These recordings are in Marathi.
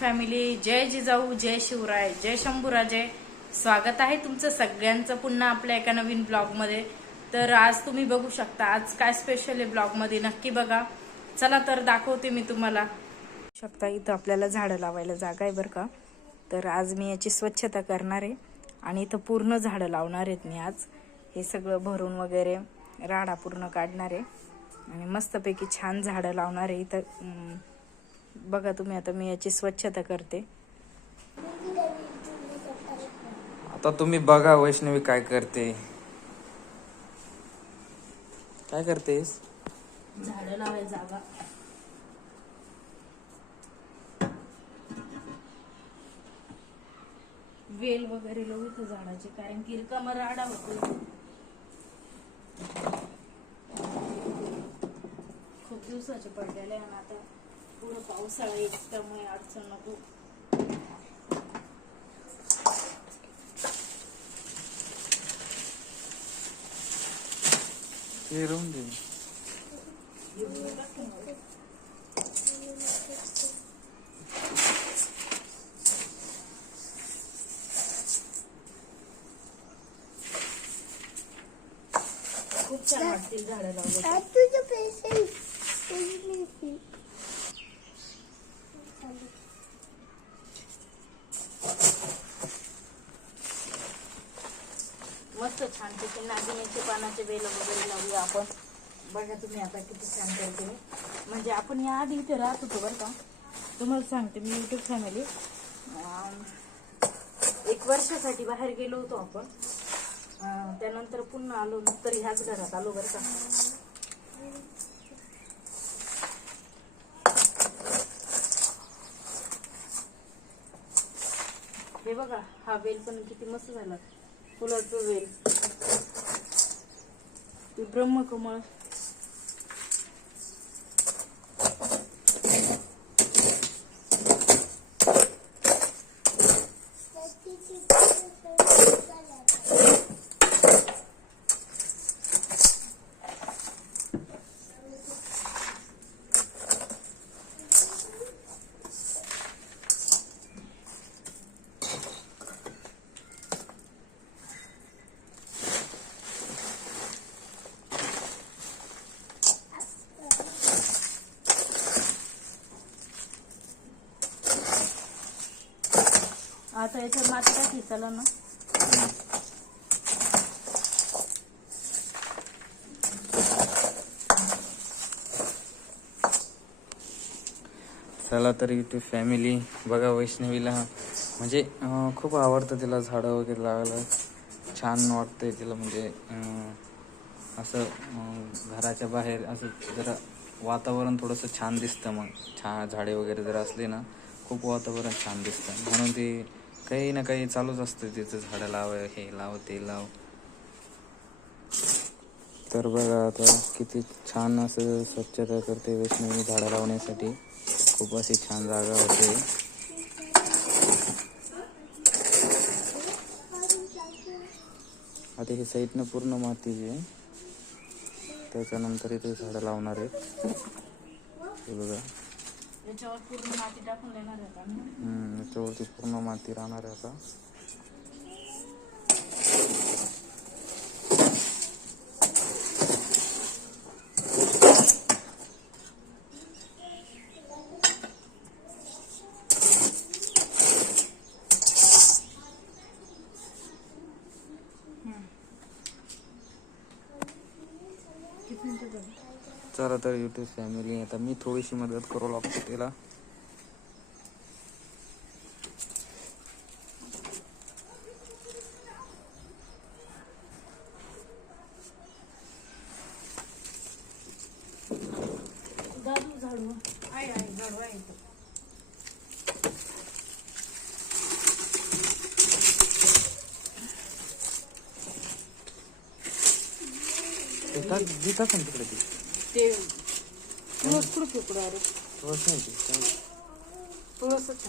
फॅमिली जय जिजाऊ जय शिवराय जय शंभूराजे. स्वागत आहे तुमचं सगळ्यांचं पुन्हा आपल्या एका नवीन ब्लॉगमध्ये. तर आज तुम्ही बघू शकता आज काय स्पेशल आहे ब्लॉगमध्ये नक्की बघा. चला तर दाखवते मी तुम्हाला. शकता इथं आपल्याला झाडं लावायला जागा आहे बरं का. तर आज मी याची स्वच्छता करणार आहे आणि इथं पूर्ण झाडं लावणार आहेत मी आज. हे सगळं भरून वगैरे राडा पूर्ण काढणार आहे. आणि मस्तपैकी छान झाडं लावणार आहे इथं. बघा तुम्ही आता मी याची स्वच्छता करते. आता तुम्ही बघा वैष्णवी काय करते. काय करतेस? झाडं लावायला जागा. वेल वगैरे लावू इथं झाडाचे कारण की रिकामा राडा होतो खूप दिवसाचे पडलेले आणि आता. पुढं पावसाळा येत त्यामुळे अडचण नको. ते राहून दे. खूप छान वाटतील झाडं लावले छान पैकी नागिनीचे पानाचे वेल वगैरे लावूया आपण. बघा तुम्ही आता किती छान करते मी. म्हणजे आपण या आधी इथे राहत होतो बरं का. तुम्हाला सांगते मी युट्यूब फॅमिली एक वर्षासाठी बाहेर गेलो होतो आपण. त्यानंतर पुन्हा आलो तर ह्याच घरात आलो बरं का. हे बघा हा वेल पण किती मस्त झाला. फुलाचं वेल ते ब्रह्मकमळ आता याच्यावर माती टाकली चला ना. चला तर युट्यूब फॅमिली बघा वैष्णवीला. म्हणजे खूप आवडतं तिला झाडं वगैरे लावायला. छान वाटतंय तिला म्हणजे असं घराच्या बाहेर असं जरा वातावरण थोडंसं छान दिसतं मग. छान झाडे वगैरे जर असली ना खूप वातावरण छान दिसतं. म्हणून ती काही ना काही चालूच असतं तिचं झाडं लाव हे लाव ते लाव. तर बघा आता किती छान असं स्वच्छता करते वैष्णवी झाडं लावण्यासाठी. खूप अशी छान जागा होते. आता हे साईडनं पूर्ण मातीची आहे. त्याच्यानंतर इथे झाडं लावणार आहेत. हे बघा. याच्यावर पूर्ण माती टाकून देणार आहे आता आम्ही. हम्म, याच्यावरती पूर्ण माती राहणार आहे आता? चला तर युट्यूब फॅमिली आता मी थोडीशी मदत करू लागतो तिला देतात ना तिकडे ते? ते तुळस कुठं फेकडू अरे तुळस नाही ती काय? तुळसच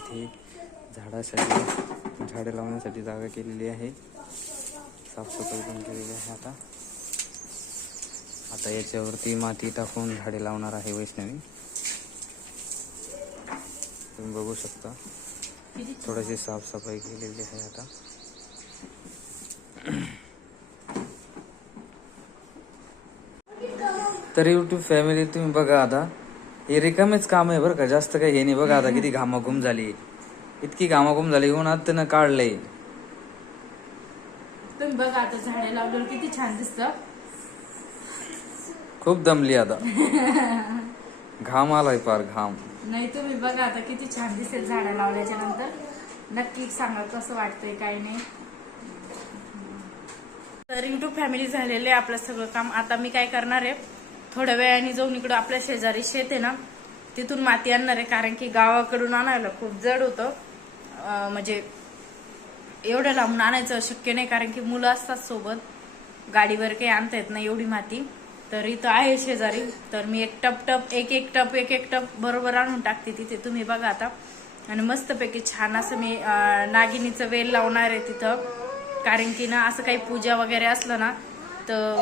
इथे झाडासाठी झाडे लावण्यासाठी जागा केलेली आहे. साफसफाई पण केलेली आहे आता. आता याच्यावरती माती टाकून झाडे लावणार आहे वैष्णवी. तुम्ही बघू शकता. थोडीशी साफसफाई केलेली आहे आता. तर युट्यूब फॅमिली तुम्ही बघा आता. हे रिकामेच काम आहे बरं का. जास्त काही हे नाही बघा आता किती घामाघूम झाली. इतकी घामाघूम झाली उन्हात त्यानं काढलंय तुम्ही बघा आता झाडे लावल्यावर किती छान दिसतं. खूप दमली आता. घाम आलाय फार घाम. नाही तुम्ही बघा आता किती छान दिसेल झाडं लावल्याच्या नंतर. नक्की सांगा कसं वाटतंय काय नाही. तर युट्यूब फॅमिली झालेले आपलं सगळं काम. आता मी काय करणार आहे? थोड्या वेळाने जाऊन इकडं आपल्या शेजारी शेत आहे ना तिथून माती आणणार आहे कारण की गावाकडून आणायला खूप जड होतं. म्हणजे एवढं लांबून आणायचं शक्य नाही कारण की मुलं असतात सोबत. गाडीवर काही आणता येत नाही एवढी माती. तर इथं आहे शेजारी. तर मी एक टप टप एक एक टप एक एक टप बरोबर आणून टाकते तिथे. तुम्ही बघा आता. आणि मस्तपैकी छान असं मी नागिनीचं वेल लावणार आहे तिथं. कारण की ना असं काही पूजा वगैरे असलं ना तर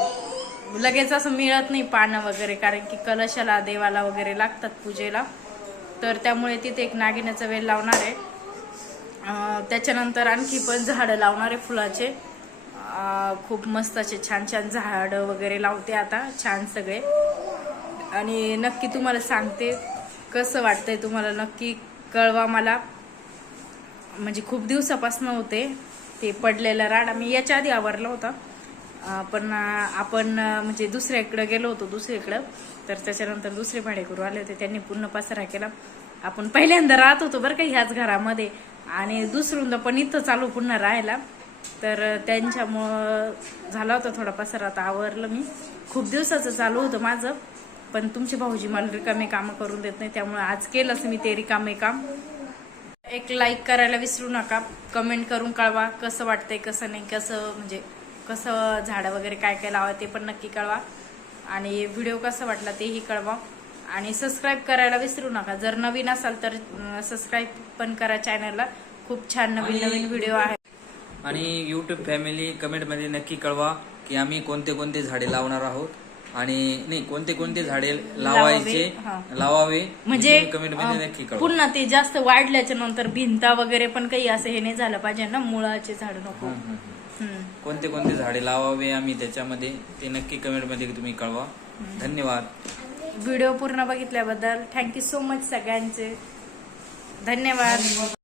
लगेच असं मिळत नाही पानं वगैरे कारण की कलशाला देवाला वगैरे लागतात पूजेला. तर त्यामुळे तिथे एक नागिन्याचा वेल लावणार आहे. त्याच्यानंतर आणखी पण झाडं लावणार आहे फुलाचे. खूप मस्त असे छान छान झाडं वगैरे लावते आता छान सगळे. आणि नक्की तुम्हाला सांगते कसं वाटतंय तुम्हाला नक्की कळवा मला. म्हणजे खूप दिवसापासून होते ते पडलेला राडा. मी याच्या आधी आवरला होता. पण आपण म्हणजे दुसऱ्याकडं गेलो होतो दुसरीकडं तर त्याच्यानंतर दुसरे भाडेकरू आले होते. त्यांनी पूर्ण पसारा केला. आपण पहिल्यांदा राहत होतो बरं का ह्याच घरामध्ये. आणि दुसरूंदा पण इथं चालू पुन्हा राहायला. तर त्यांच्यामुळं झाला होता थोडा पसारा. आता आवरलं मी. खूप दिवसाचं चालू होतं माझं. पण तुमचे भाऊजी मला रिकामे कामं करून देत नाही. त्यामुळे आज केलंच मी ते रिकामे काम. एक लाईक करायला विसरू नका. कमेंट करून कळवा कसं वाटतंय कसं नाही कसं म्हणजे कसं झाडं वगैरे काय काय लावा ते पण नक्की कळवा. आणि व्हिडिओ कसा वाटला तेही कळवा. आणि सबस्क्राईब करायला विसरू नका. जर नवीन असाल तर सबस्क्राईब पण करा चॅनलला खूप छान नवीन नवीन व्हिडिओ आहे आणि युट्यूब फॅमिली कमेंटमध्ये नक्की कळवा की आम्ही कोणते कोणते झाडे लावणार आहोत. आणि नाही कोणते कोणते झाडे लावायचे. लावावे म्हणजे कमेंटमध्ये नक्की कळवा. पुन्हा ते जास्त वाढल्याच्या नंतर भिंता वगैरे पण काही असं हे नाही झालं पाहिजे ना? मुळाचे झाड नको. कोणते कोणते झाडे लावावे आम्ही त्याच्यामध्ये ते नक्की कमेंटमध्ये तुम्ही कळवा. धन्यवाद. व्हिडिओ पूर्ण बघितल्याबद्दल थँक्यू सो मच सगळ्यांचे. धन्यवाद.